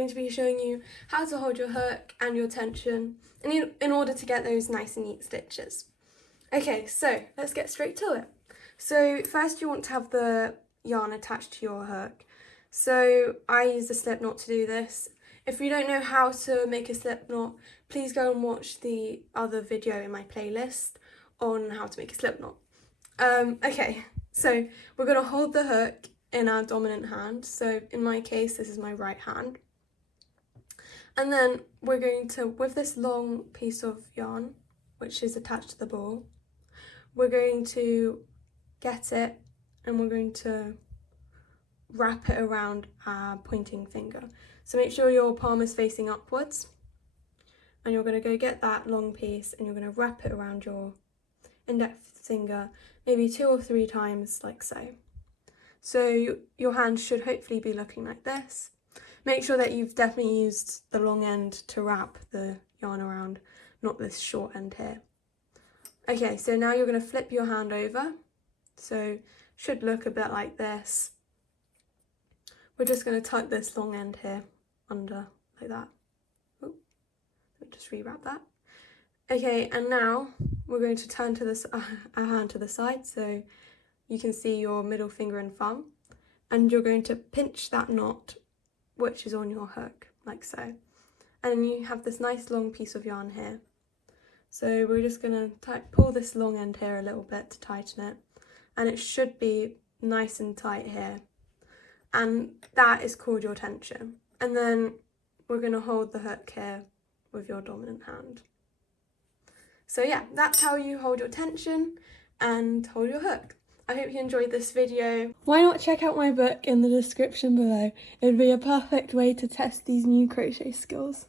going to be showing you how to hold your hook and your tension in order to get those nice and neat stitches. Okay, so let's get straight to it. So first you want to have the yarn attached to your hook. So I use the slip knot to do this. If you don't know how to make a slip knot, please go and watch the other video in my playlist on how to make a slip knot. Okay, so we're going to hold the hook in our dominant hand. So in my case, this is my right hand. And then we're going to, with this long piece of yarn, which is attached to the ball, we're going to get it and we're going to wrap it around our pointing finger. So make sure your palm is facing upwards, and you're going to go get that long piece and you're going to wrap it around your index finger maybe 2 or 3 times, like so. So your hand should hopefully be looking like this. Make sure that you've definitely used the long end to wrap the yarn around, not this short end here. Okay, so now you're going to flip your hand over. So should look a bit like this. We're just going to tuck this long end here under like that. Ooh, let me just rewrap that. Okay, and now we're going to turn to this our hand to the side so you can see your middle finger and thumb, and you're going to pinch that knot which is on your hook, like so. And then you have this nice long piece of yarn here. So we're just going to pull this long end here a little bit to tighten it, and it should be nice and tight here. And that is called your tension. And then we're going to hold the hook here with your dominant hand. So yeah, that's how you hold your tension and hold your hook. I hope you enjoyed this video. Why not check out my book in the description below? It would be a perfect way to test these new crochet skills.